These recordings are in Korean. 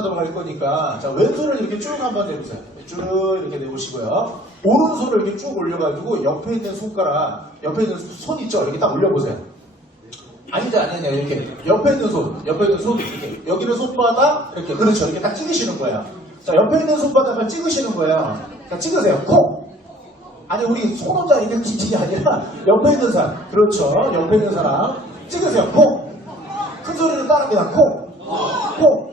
올라갈 거니까 자 왼손을 이렇게 쭉 한번 내보세요. 쭉 이렇게 내보시고요. 오른손을 이렇게 쭉 올려가지고 옆에 있는 손가락, 옆에 있는 손 있죠? 이렇게 딱 올려보세요. 아니죠, 아니냐 이렇게 옆에 있는 손, 옆에 있는 손 이렇게 여기는 손바닥 이렇게 그렇죠 이렇게 딱 찍으시는 거예요. 자 옆에 있는 손바닥을 찍으시는 거예요. 자 찍으세요. 콕. 아니 우리 손 혼자 이렇게 찍는 게 아니라 옆에 있는 사람, 그렇죠. 옆에 있는 사람 찍으세요. 콕. 큰 소리로 따라합니다. 콕. 콕.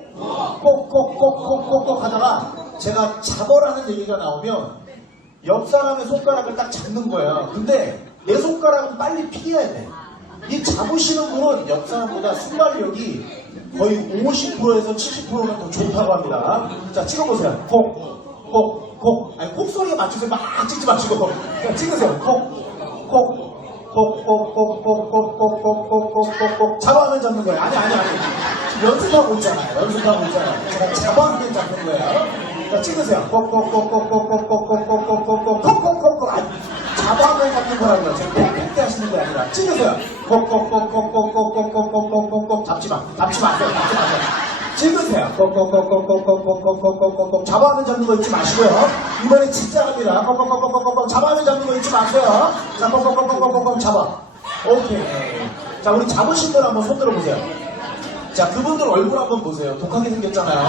콕콕콕콕콕콕 하다가 제가 잡어라는 얘기가 나오면 옆 사람의 손가락을 딱 잡는 거예요. 근데 내 손가락은 빨리 피해야 돼. 이 잡으시는 분은 옆 사람보다 순발력이 거의 50%에서 70%는 더 좋다고 합니다. 자, 찍어보세요. 콕, 콕, 콕. 아니, 콕 소리에 맞추세요. 막 찍지 마시고. 자, 찍으세요. 콕, 콕. 콕콕콕콕콕콕콕콕콕콕콕콕 잡아하면 잡는 거예요. 아니 아니 아니 연습하고 있잖아요. 연습하고 있잖아요. 제가 잡아하면 잡는 거예요. 자 찍으세요. 아니 잡아하면 잡는 거라고요. 콕콕 때 하시는 게 아니라 찍으세요. 콕콕콕콕콕콕콕콕콕콕콕콕 잡지 마. 잡지 마세요. 잡지 마세요. 찍으세요. 콕콕콕콕콕콕콕콕콕콕콕 잡아하면 잡는 거 잊지 마시고요. 이번에 진짜 갑니다. 콕콕콕콕콕콕 잡아하면 잡는 거 잊지 마세요. 자, 콕콕콕콕콕콕 잡아. 오케이. 자, 우리 잡으신 분 한번 손 들어보세요. 자, 그분들 얼굴 한번 보세요. 독하게 생겼잖아요.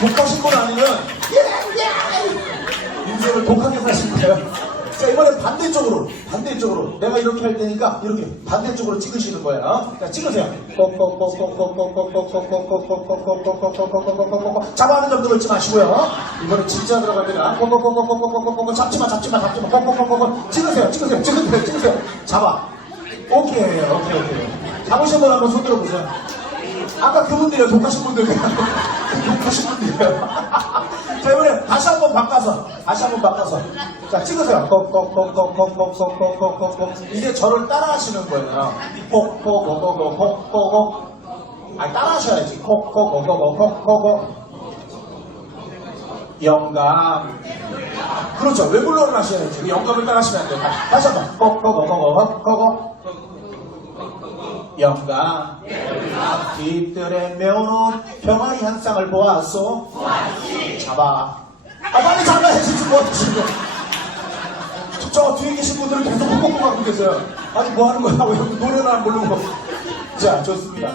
독하신 분 아니면 예, 예! 인생을 독하게 사신 거예요. 자, 이번엔 반대쪽으로, 반대쪽으로. 내가 이렇게 할 테니까 이렇게 반대쪽으로 찍으시는 거예요. 자, 찍으세요. 잡아하는 점도 잊지 마시고요. 이번엔 진짜 들어갑니다. 잡지 마, 잡지 마, 잡지 마. 찍으세요, 찍으세요, 찍으세요, 찍으세요. 잡아. 오케이, 오케이, 오케이. 잡으신 분 한번 손 들어보세요. 아까 그분들이요, 독하신 분들. 독하신 분들이요. 자, 이번에 다시 한번 바꿔서, 다시 한번 바꿔서. 자, 찍으세요. 콕콕콕콕콕콕콕콕콕콕콕. 이제 저를 따라 하시는 거예요. 콕콕콕콕콕콕콕. 아니, 따라 하셔야지. 콕콕콕콕콕콕콕. 영감. 그렇죠. 외불러를 하셔야지. 그 영감을 따라 하시면 안 돼요. 다시, 한 번. 콕콕콕콕콕콕. 영감. 앞뒤뜰에 메어놓은 병아리 한 쌍을 보았소. 잡아. 아, 빨리 잡아야지, 지금 뭐 거야. 저, 저 뒤에 계신 분들은 계속 콕콕콕 하고 계세요. 아니, 뭐 하는 거야? 왜 노래를 안 부르고. 자, 좋습니다.